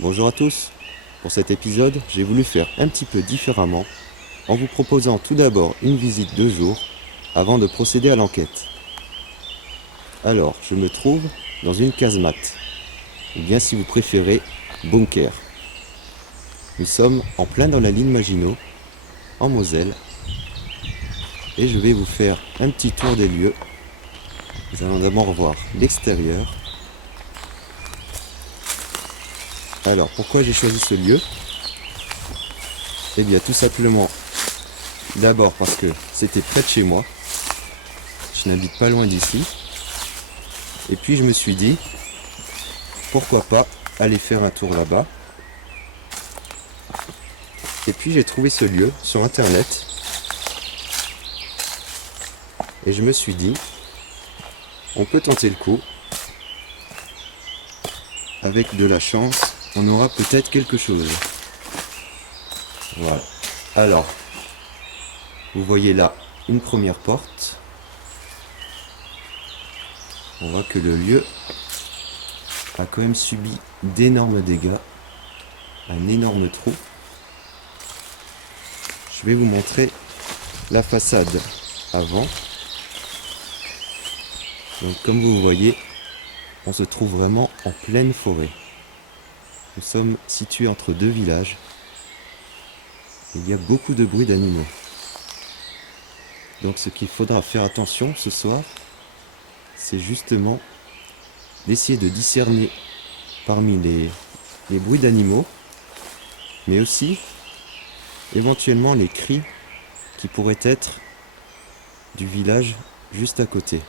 Bonjour à tous. Pour cet épisode, j'ai voulu faire un petit peu différemment en vous proposant tout d'abord une visite de jour avant de procéder à l'enquête. Alors, je me trouve dans une casemate, ou bien si vous préférez, bunker. Nous sommes en plein dans la ligne Maginot, en Moselle, et je vais vous faire un petit tour des lieux. Nous allons d'abord voir l'extérieur. Alors, pourquoi j'ai choisi ce lieu ? Eh bien, tout simplement, d'abord parce que c'était près de chez moi. Je n'habite pas loin d'ici. Et puis, je me suis dit, pourquoi pas aller faire un tour là-bas. Et puis, j'ai trouvé ce lieu sur Internet. Et je me suis dit, on peut tenter le coup. Avec de la chance, on aura peut-être quelque chose. Voilà. Alors, vous voyez là une première porte. On voit que le lieu a quand même subi d'énormes dégâts. Un énorme trou. Je vais vous montrer la façade avant. Donc comme vous voyez, on se trouve vraiment en pleine forêt. Nous sommes situés entre deux villages. Il y a beaucoup de bruit d'animaux. Donc ce qu'il faudra faire attention ce soir, c'est justement d'essayer de discerner parmi les bruits d'animaux, mais aussi éventuellement les cris qui pourraient être du village juste à côté.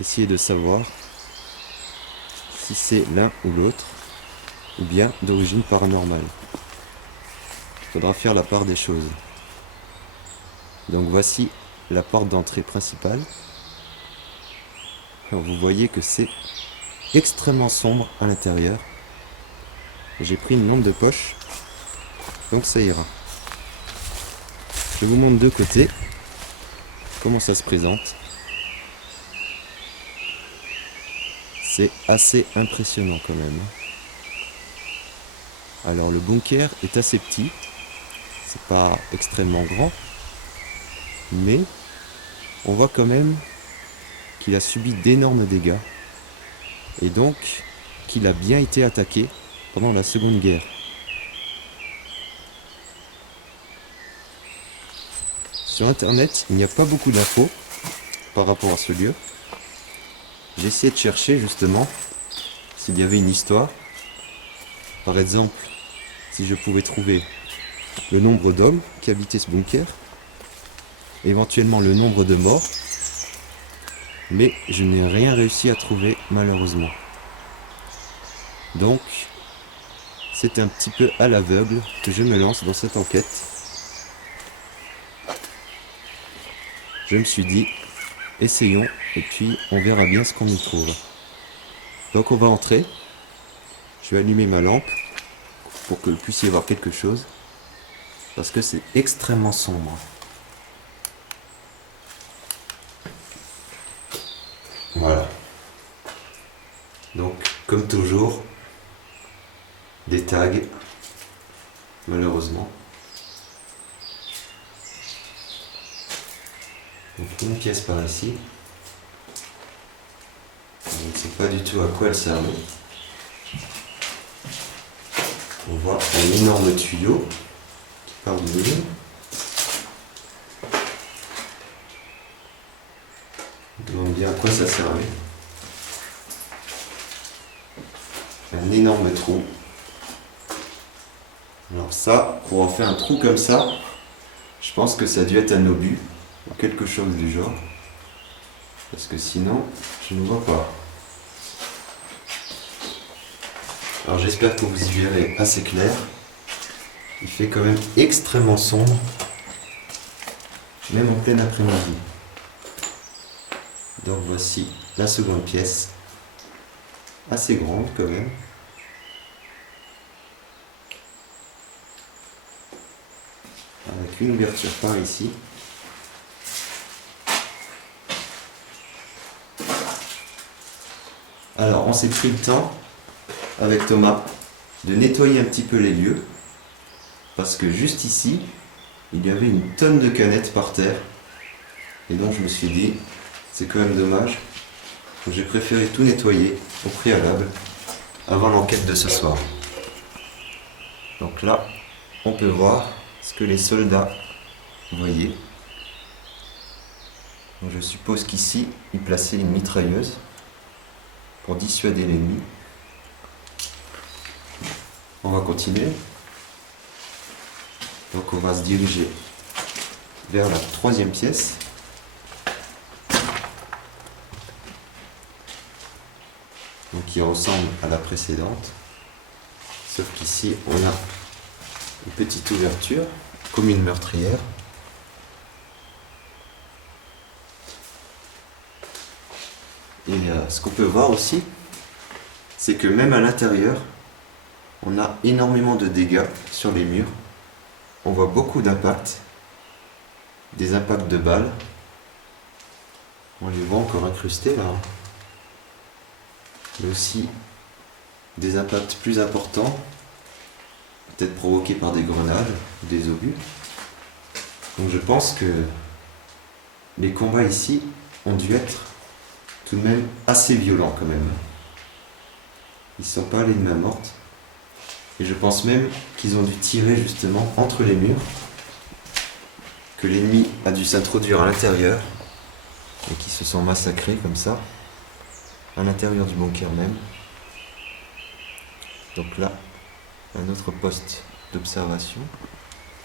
Essayez de savoir si c'est l'un ou l'autre, ou bien d'origine paranormale. Il faudra faire la part des choses. Donc voici la porte d'entrée principale. Alors vous voyez que c'est extrêmement sombre à l'intérieur. J'ai pris une lampe de poche, donc ça ira. Je vous montre de côté comment ça se présente. C'est assez impressionnant quand même. Alors le bunker est assez petit, c'est pas extrêmement grand, mais on voit quand même qu'il a subi d'énormes dégâts et donc qu'il a bien été attaqué pendant la Seconde Guerre. Sur internet, il n'y a pas beaucoup d'infos par rapport à ce lieu. J'ai essayé de chercher justement s'il y avait une histoire. Par exemple, si je pouvais trouver le nombre d'hommes qui habitaient ce bunker, éventuellement le nombre de morts, mais je n'ai rien réussi à trouver malheureusement. Donc, c'est un petit peu à l'aveugle que je me lance dans cette enquête. Je me suis dit, essayons et puis on verra bien ce qu'on y trouve. Donc on va entrer. Je vais allumer ma lampe pour que vous puissiez voir quelque chose parce que c'est extrêmement sombre. Voilà. Donc comme toujours, des tags, malheureusement. Donc une pièce par ici. Je ne sais pas du tout à quoi elle servait. On voit un énorme tuyau qui part du mur. Je me demande bien à quoi ça servait. Un énorme trou. Alors ça, pour en faire un trou comme ça, je pense que ça a dû être un obus ou quelque chose du genre. Parce que sinon, je ne vois pas. Alors j'espère que vous y verrez assez clair. Il fait quand même extrêmement sombre, même en plein après-midi. Donc voici la seconde pièce, assez grande quand même. Avec une ouverture par ici. Alors on s'est pris le temps avec Thomas de nettoyer un petit peu les lieux, parce que juste ici, il y avait une tonne de canettes par terre, et donc je me suis dit, c'est quand même dommage, donc j'ai préféré tout nettoyer au préalable, avant l'enquête de ce soir. Donc là, on peut voir ce que les soldats voyaient. Donc je suppose qu'ici, ils plaçaient une mitrailleuse pour dissuader l'ennemi. On va continuer. Donc on va se diriger vers la troisième pièce. Donc qui ressemble à la précédente. Sauf qu'ici, on a une petite ouverture, comme une meurtrière. Et ce qu'on peut voir aussi, c'est que même à l'intérieur, on a énormément de dégâts sur les murs. On voit beaucoup d'impacts, des impacts de balles. On les voit encore incrustés là. Mais aussi des impacts plus importants, peut-être provoqués par des grenades ou des obus. Donc je pense que les combats ici ont dû être tout de même assez violents quand même. Ils ne sont pas allés de main morte. Et je pense même qu'ils ont dû tirer justement entre les murs, que l'ennemi a dû s'introduire à l'intérieur et qu'ils se sont massacrés comme ça, à l'intérieur du bunker même. Donc là, un autre poste d'observation,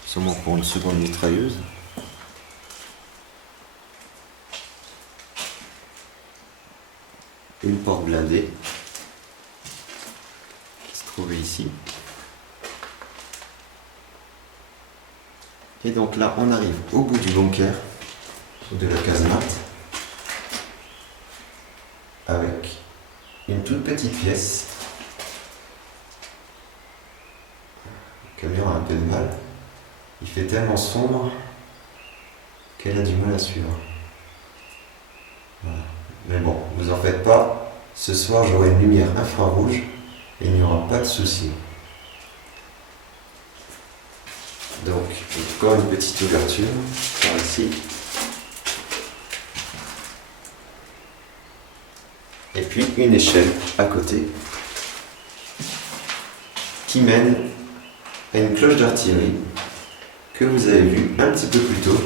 sûrement pour une seconde mitrailleuse. Une porte blindée qui se trouvait ici. Et donc là, on arrive au bout du bunker, de la casemate, avec une toute petite pièce. La caméra a un peu de mal. Il fait tellement sombre qu'elle a du mal à suivre. Voilà. Mais bon, vous en faites pas. Ce soir, j'aurai une lumière infrarouge et il n'y aura pas de souci. Donc, encore une petite ouverture par ici. Et puis une échelle à côté qui mène à une cloche d'artillerie que vous avez vue un petit peu plus tôt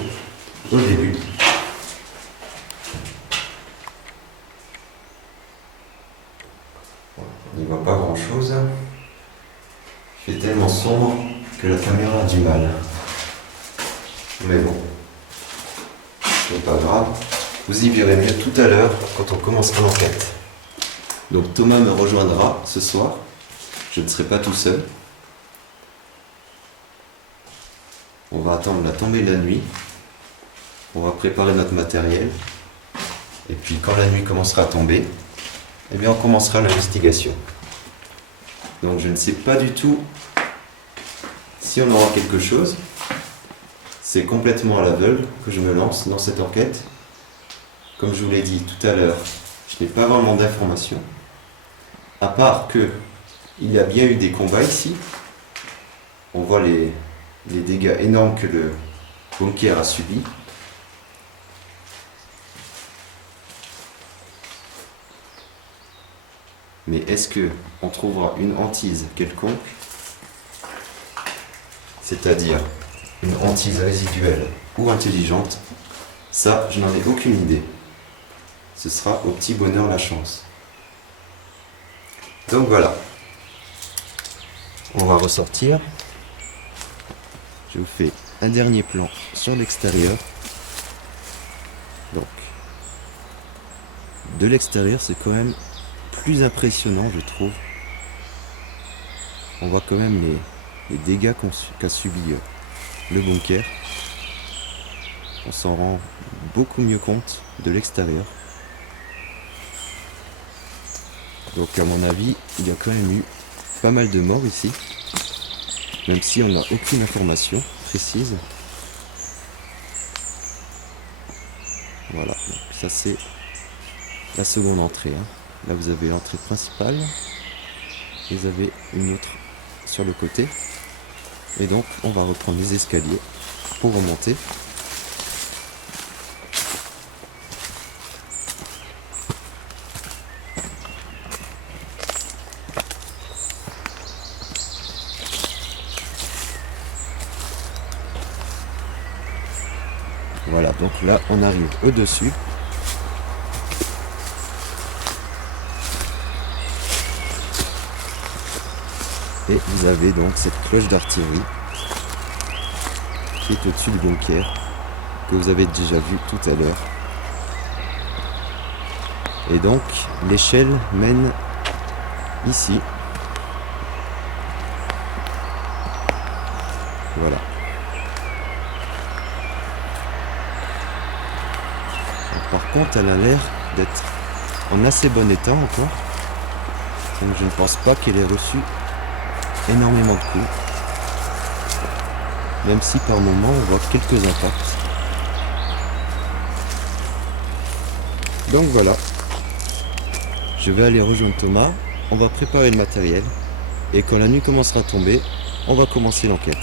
au début. On n'y voit pas grand chose. Il fait tellement sombre que la caméra a du mal. Mais bon, ce n'est pas grave. Vous y verrez mieux tout à l'heure quand on commencera l'enquête. Donc Thomas me rejoindra ce soir. Je ne serai pas tout seul. On va attendre la tombée de la nuit. On va préparer notre matériel. Et puis quand la nuit commencera à tomber, eh bien on commencera l'investigation. Donc je ne sais pas du tout si on aura quelque chose. C'est complètement à l'aveugle que je me lance dans cette enquête. Comme je vous l'ai dit tout à l'heure, je n'ai pas vraiment d'informations. À part que il y a bien eu des combats ici. On voit les dégâts énormes que le bunker a subis. Mais est-ce qu'on trouvera une hantise quelconque, c'est-à-dire une hantise résiduelle ou intelligente? Ça, je n'en ai aucune idée. Ce sera au petit bonheur la chance. Donc voilà. On va ressortir. Je vous fais un dernier plan sur l'extérieur. Donc, de l'extérieur, c'est quand même plus impressionnant, je trouve. On voit quand même les dégâts qu'a subi le bunker. On s'en rend beaucoup mieux compte de l'extérieur. Donc à mon avis, il y a quand même eu pas mal de morts ici, même si on n'a aucune information précise. Voilà, donc ça c'est la seconde entrée. Là vous avez l'entrée principale. vous avez une autre sur le côté. Et donc on va reprendre les escaliers pour remonter. Voilà, donc là on arrive au-dessus. Et vous avez donc cette cloche d'artillerie qui est au-dessus du bunker, que vous avez déjà vu tout à l'heure. Et donc l'échelle mène ici. Voilà. Donc, par contre, elle a l'air d'être en assez bon état encore. Donc je ne pense pas qu'elle ait reçu énormément de coups. Même si par moment on voit quelques impacts. Donc voilà. Je vais aller rejoindre Thomas. On va préparer le matériel. Et quand la nuit commencera à tomber, on va commencer l'enquête.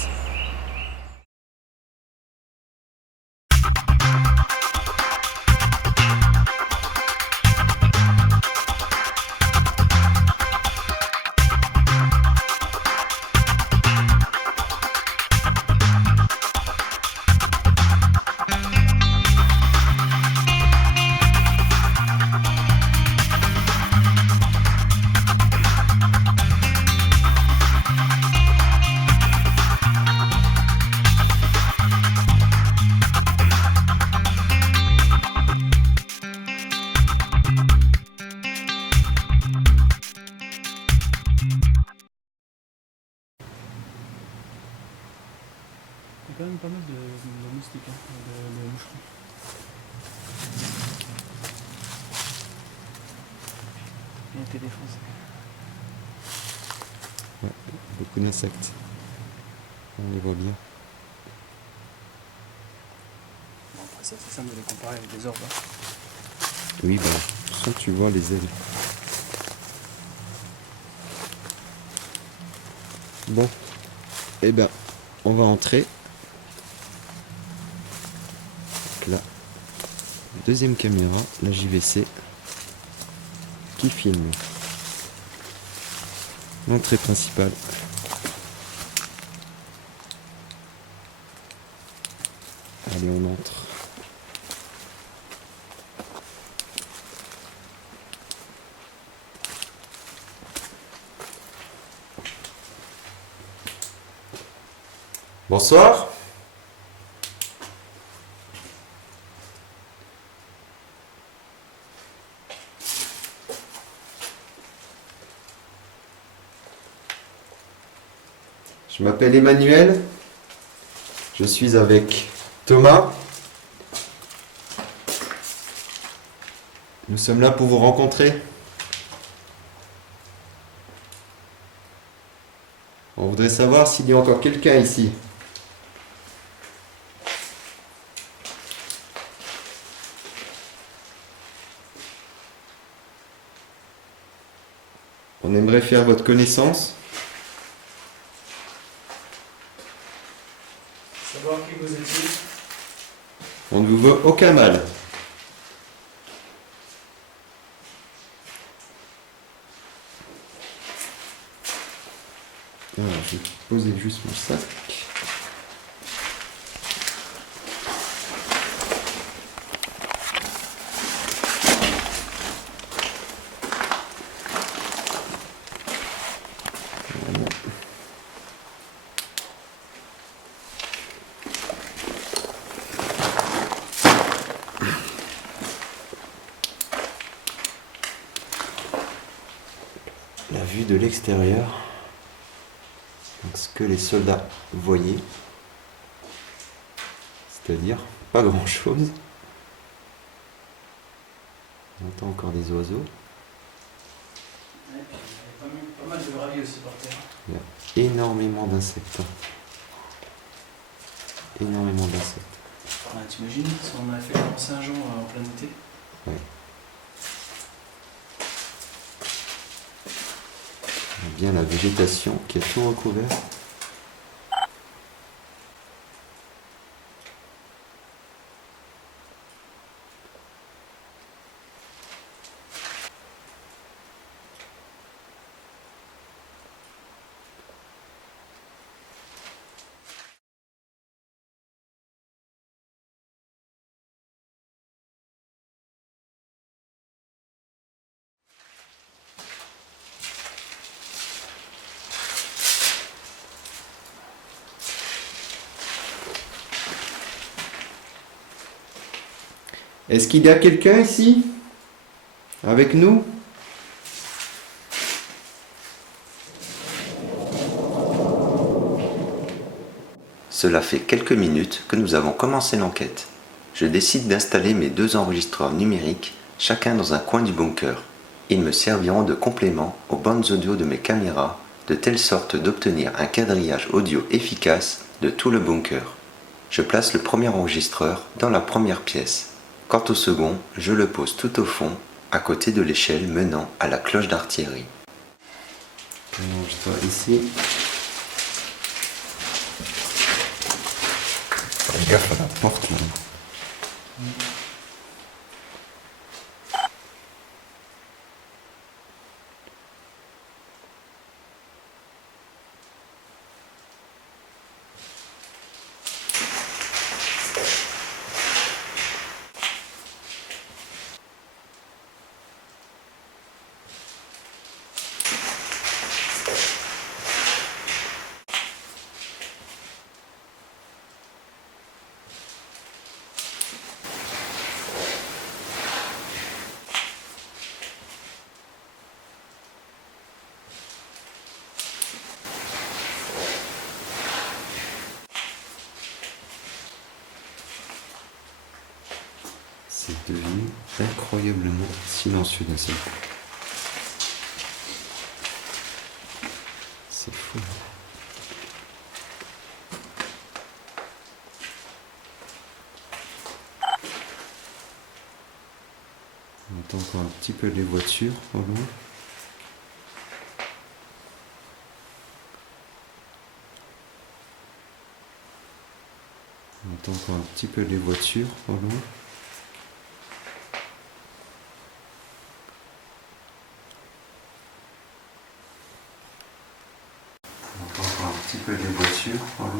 Il y a quand même pas mal de moustiques, hein, de moucherons. Il a été défoncé. Ouais, beaucoup d'insectes. On les voit bien. Bon, après ça, c'est simple de les comparer avec des orbes. Hein. Oui, bah, de toute façon, tu vois les ailes. Bon, eh ben, on va entrer. Donc là, deuxième caméra, la JVC, qui filme. L'entrée principale. Allez, on entre. Bonsoir. Je m'appelle Emmanuel. Je suis avec Thomas. Nous sommes là pour vous rencontrer. On voudrait savoir s'il y a encore quelqu'un ici. On aimerait faire votre connaissance. Savoir qui vous étiez. On ne vous veut aucun mal. Alors, je vais poser juste mon sac. Voilà. La vue de l'extérieur. Donc, ce que les soldats voyaient. C'est-à-dire pas grand-chose. On entend encore des oiseaux. Ouais, puis il y a pas mal de gravier aussi par terre. Il y a énormément d'insectes. Énormément d'insectes. Ouais, t'imagines si on a fait le Saint-Jean en plein été? Ouais. bien la végétation qui a tout recouvert. Est-ce qu'il y a quelqu'un ici avec nous? Cela fait quelques minutes que nous avons commencé l'enquête. Je décide d'installer mes 2 enregistreurs numériques, chacun dans un coin du bunker. Ils me serviront de complément aux bandes audio de mes caméras, de telle sorte d'obtenir un quadrillage audio efficace de tout le bunker. Je place le premier enregistreur dans la première pièce. Quant au second, je le pose tout au fond, à côté de l'échelle menant à la cloche d'artillerie. L'enregistreur ici. Fais gaffe à la porte là. C'est devenu incroyablement silencieux d'un seul coup. C'est fou. On entend encore un petit peu les voitures au loin. On entend encore un petit peu les voitures au loin. On entend encore un petit peu les voitures au loin.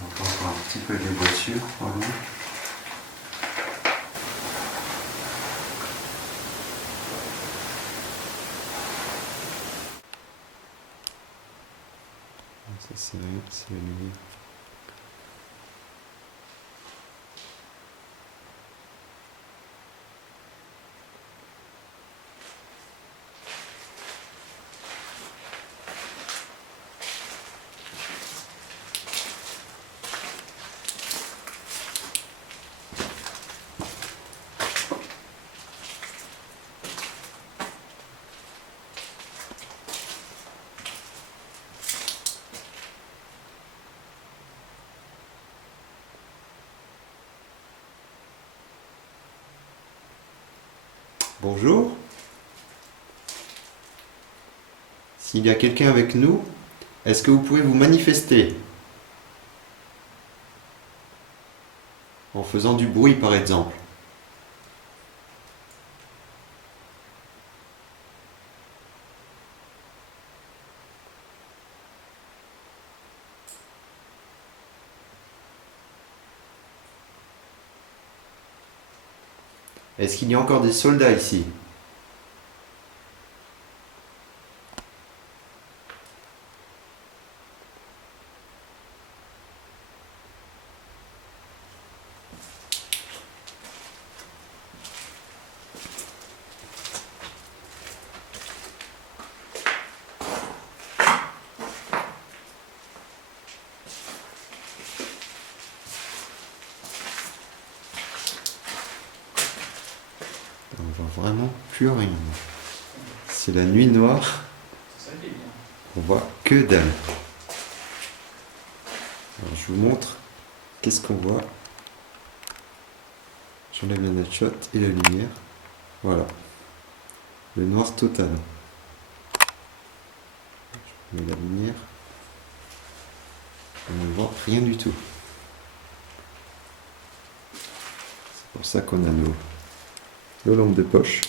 On entend encore un petit peu les voitures au loin. Ça c'est rien, c'est la lumière. Bonjour. S'il y a quelqu'un avec nous, est-ce que vous pouvez vous manifester? En faisant du bruit par exemple. Est-ce qu'il y a encore des soldats ici? On voit vraiment plus rien. C'est la nuit noire. C'est ça qui est bien. On voit que dalle. Alors, je vous montre qu'est-ce qu'on voit. J'enlève la nutshot et la lumière. Voilà. Le noir total. Je mets la lumière. On ne voit rien du tout. C'est pour ça qu'on a nos lampes de poche.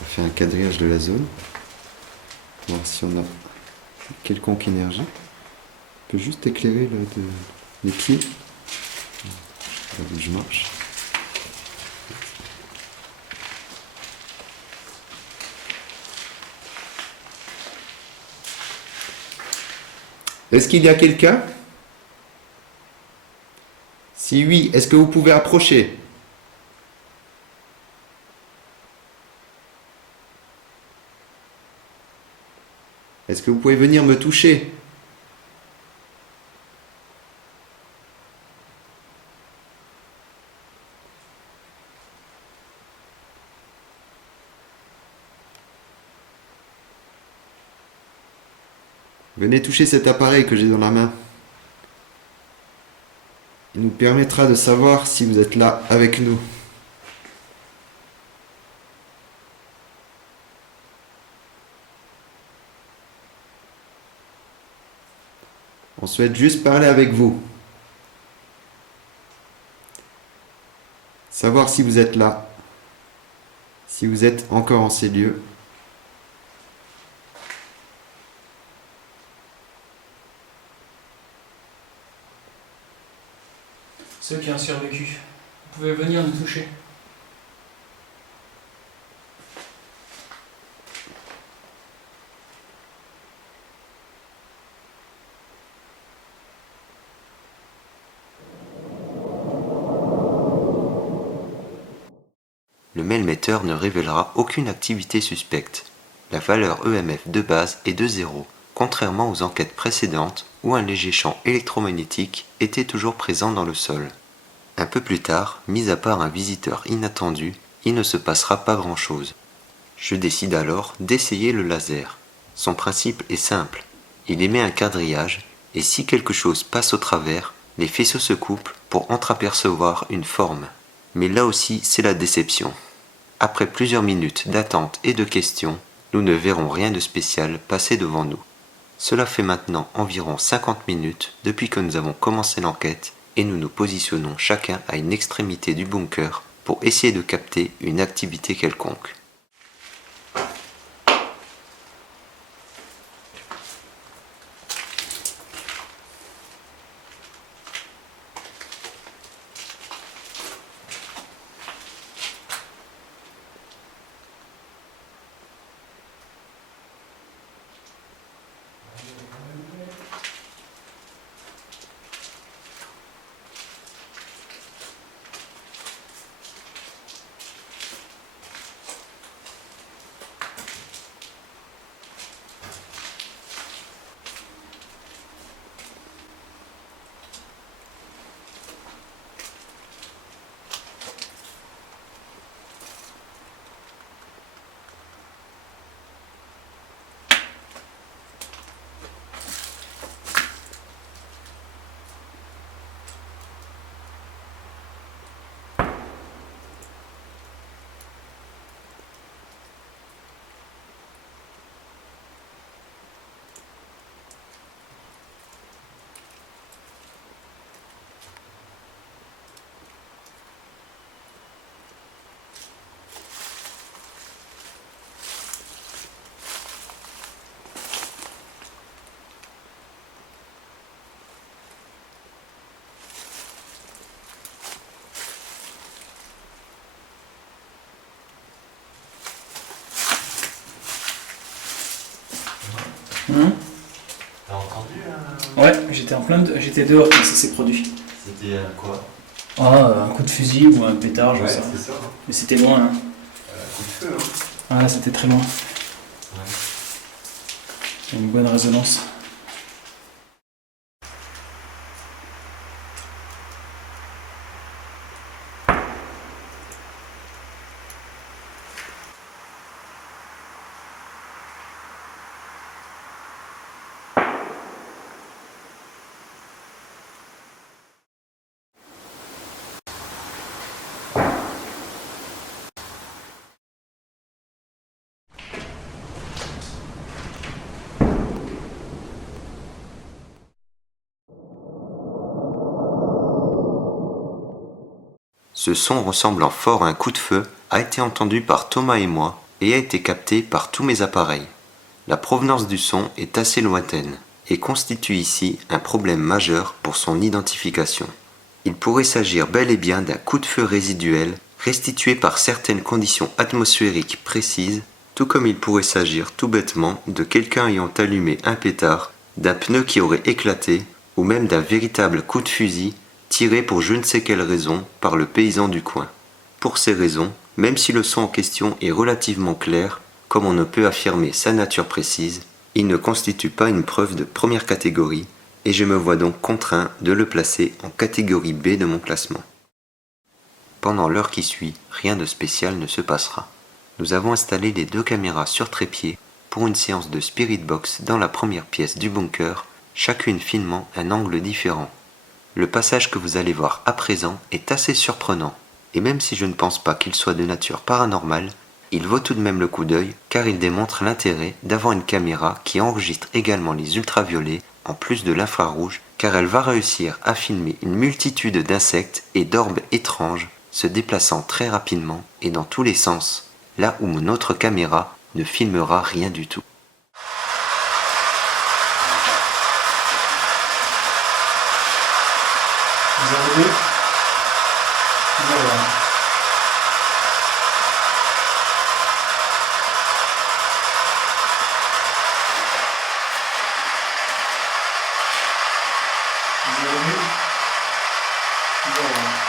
On fait un quadrillage de la zone. Voir si on a quelconque énergie. On peut juste éclairer les pieds. Là où je marche. Est-ce qu'il y a quelqu'un? Si oui, est-ce que vous pouvez approcher? Est-ce que vous pouvez venir me toucher? Venez toucher cet appareil que j'ai dans la main. Il nous permettra de savoir si vous êtes là avec nous. On souhaite juste parler avec vous. Savoir si vous êtes là. Si vous êtes encore en ces lieux. Ceux qui ont survécu, vous pouvez venir nous toucher. Le mailmetteur ne révélera aucune activité suspecte. La valeur EMF de base est de 0, contrairement aux enquêtes précédentes où un léger champ électromagnétique était toujours présent dans le sol. Un peu plus tard, mis à part un visiteur inattendu, il ne se passera pas grand-chose. Je décide alors d'essayer le laser. Son principe est simple. Il émet un quadrillage, et si quelque chose passe au travers, les faisceaux se coupent pour entreapercevoir une forme. Mais là aussi, c'est la déception. Après plusieurs minutes d'attente et de questions, nous ne verrons rien de spécial passer devant nous. Cela fait maintenant environ 50 minutes depuis que nous avons commencé l'enquête et nous nous positionnons chacun à une extrémité du bunker pour essayer de capter une activité quelconque. T'as entendu Ouais, j'étais dehors quand ça s'est produit. C'était quoi? Ah, un coup de fusil ou un pétard, je Ouais, sais pas. c'est ça. Hein. Mais c'était loin, hein. Coup de feu, hein. Ouais, c'était très loin. Ouais. Il y a une bonne résonance. Ce son ressemblant fort à un coup de feu a été entendu par Thomas et moi et a été capté par tous mes appareils. La provenance du son est assez lointaine et constitue ici un problème majeur pour son identification. Il pourrait s'agir bel et bien d'un coup de feu résiduel restitué par certaines conditions atmosphériques précises, tout comme il pourrait s'agir tout bêtement de quelqu'un ayant allumé un pétard, d'un pneu qui aurait éclaté ou même d'un véritable coup de fusil tiré pour je ne sais quelle raison par le paysan du coin. Pour ces raisons, même si le son en question est relativement clair, comme on ne peut affirmer sa nature précise, il ne constitue pas une preuve de première catégorie et je me vois donc contraint de le placer en catégorie B de mon classement. Pendant l'heure qui suit, rien de spécial ne se passera. Nous avons installé les 2 caméras sur trépied pour une séance de Spirit Box dans la première pièce du bunker, chacune filmant un angle différent. Le passage que vous allez voir à présent est assez surprenant, et même si je ne pense pas qu'il soit de nature paranormale, il vaut tout de même le coup d'œil car il démontre l'intérêt d'avoir une caméra qui enregistre également les ultraviolets en plus de l'infrarouge, car elle va réussir à filmer une multitude d'insectes et d'orbes étranges se déplaçant très rapidement et dans tous les sens, là où mon autre caméra ne filmera rien du tout. Vous arrivez? Voilà. Vous arrivez? Voilà.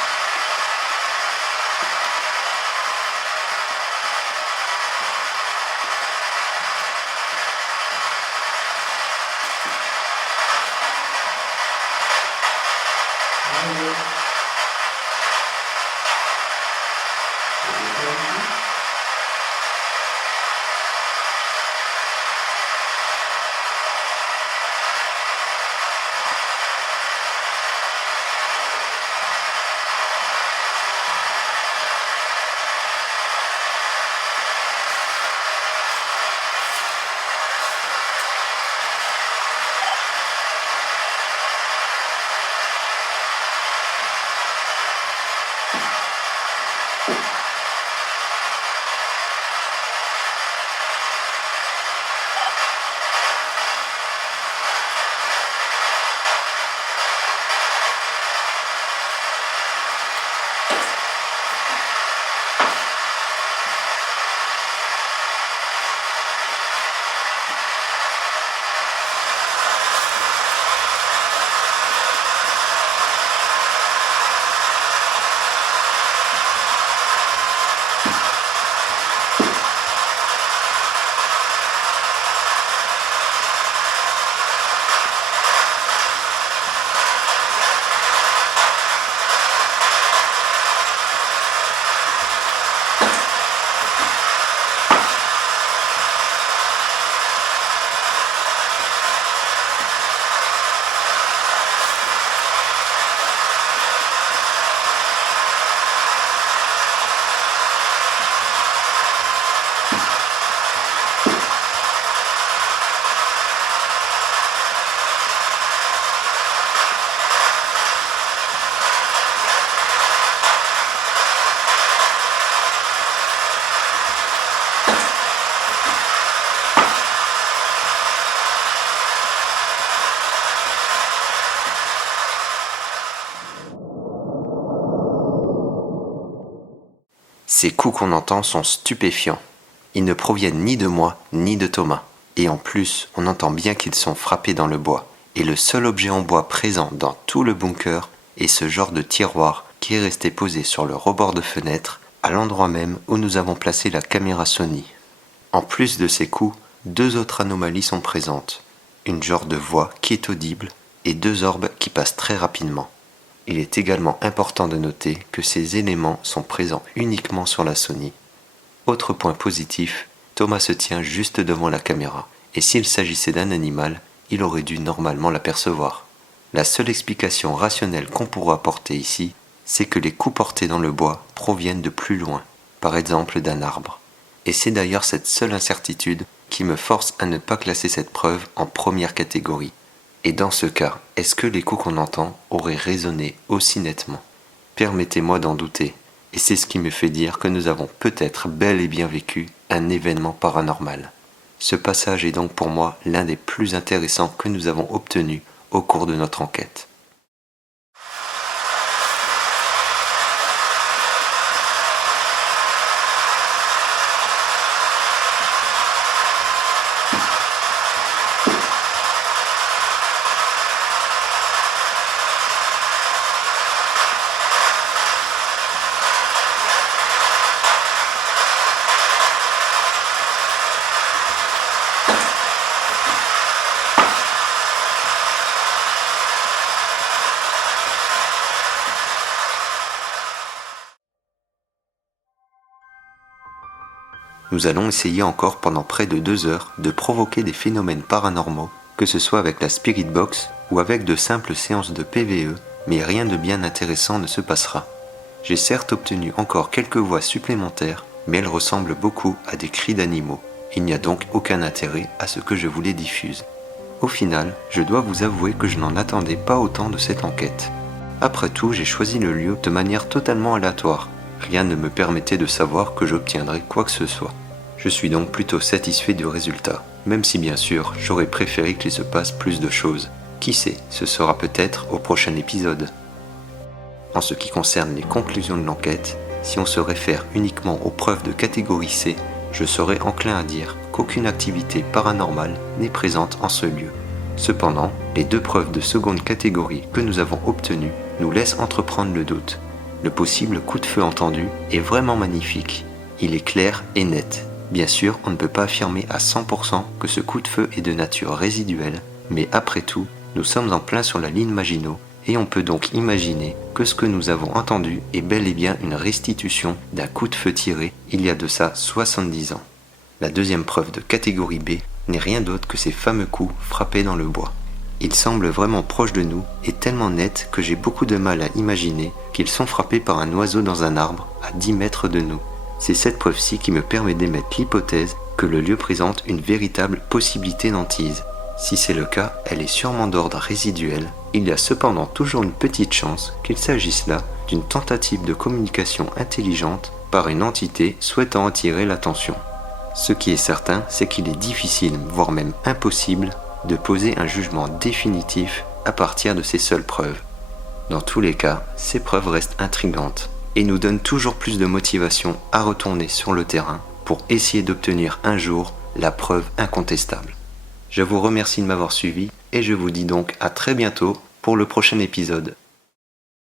Arrivez. Ces coups qu'on entend sont stupéfiants. Ils ne proviennent ni de moi, ni de Thomas. Et en plus, on entend bien qu'ils sont frappés dans le bois. Et le seul objet en bois présent dans tout le bunker est ce genre de tiroir qui est resté posé sur le rebord de fenêtre, à l'endroit même où nous avons placé la caméra Sony. En plus de ces coups, 2 autres anomalies sont présentes. Une genre de voix qui est audible et 2 orbes qui passent très rapidement. Il est également important de noter que ces éléments sont présents uniquement sur la Sony. Autre point positif, Thomas se tient juste devant la caméra, et s'il s'agissait d'un animal, il aurait dû normalement l'apercevoir. La seule explication rationnelle qu'on pourra apporter ici, c'est que les coups portés dans le bois proviennent de plus loin, par exemple d'un arbre. Et c'est d'ailleurs cette seule incertitude qui me force à ne pas classer cette preuve en première catégorie. Et dans ce cas, est-ce que les coups qu'on entend auraient résonné aussi nettement? Permettez-moi d'en douter, Et c'est ce qui me fait dire que nous avons peut-être bel et bien vécu un événement paranormal. Ce passage est donc pour moi l'un des plus intéressants que nous avons obtenus au cours de notre enquête. Nous allons essayer encore pendant près de 2 heures de provoquer des phénomènes paranormaux, que ce soit avec la Spirit Box ou avec de simples séances de PVE, mais rien de bien intéressant ne se passera. J'ai certes obtenu encore quelques voix supplémentaires, mais elles ressemblent beaucoup à des cris d'animaux. Il n'y a donc aucun intérêt à ce que je vous les diffuse. Au final, je dois vous avouer que je n'en attendais pas autant de cette enquête. Après tout, j'ai choisi le lieu de manière totalement aléatoire. Rien ne me permettait de savoir que j'obtiendrais quoi que ce soit. Je suis donc plutôt satisfait du résultat, même si bien sûr j'aurais préféré qu'il se passe plus de choses. Qui sait, ce sera peut-être au prochain épisode. En ce qui concerne les conclusions de l'enquête, si on se réfère uniquement aux preuves de catégorie C, je serais enclin à dire qu'aucune activité paranormale n'est présente en ce lieu. Cependant, les 2 preuves de seconde catégorie que nous avons obtenues nous laissent entreprendre le doute. Le possible coup de feu entendu est vraiment magnifique. Il est clair et net. Bien sûr, on ne peut pas affirmer à 100% que ce coup de feu est de nature résiduelle, mais après tout, nous sommes en plein sur la ligne Maginot, et on peut donc imaginer que ce que nous avons entendu est bel et bien une restitution d'un coup de feu tiré il y a de ça 70 ans. La deuxième preuve de catégorie B n'est rien d'autre que ces fameux coups frappés dans le bois. Ils semblent vraiment proches de nous et tellement nets que j'ai beaucoup de mal à imaginer qu'ils sont frappés par un oiseau dans un arbre à 10 mètres de nous. C'est cette preuve-ci qui me permet d'émettre l'hypothèse que le lieu présente une véritable possibilité d'hantise. Si c'est le cas, elle est sûrement d'ordre résiduel. Il y a cependant toujours une petite chance qu'il s'agisse là d'une tentative de communication intelligente par une entité souhaitant attirer l'attention. Ce qui est certain, c'est qu'il est difficile, voire même impossible, de poser un jugement définitif à partir de ces seules preuves. Dans tous les cas, ces preuves restent intrigantes et nous donnent toujours plus de motivation à retourner sur le terrain pour essayer d'obtenir un jour la preuve incontestable. Je vous remercie de m'avoir suivi et je vous dis donc à très bientôt pour le prochain épisode.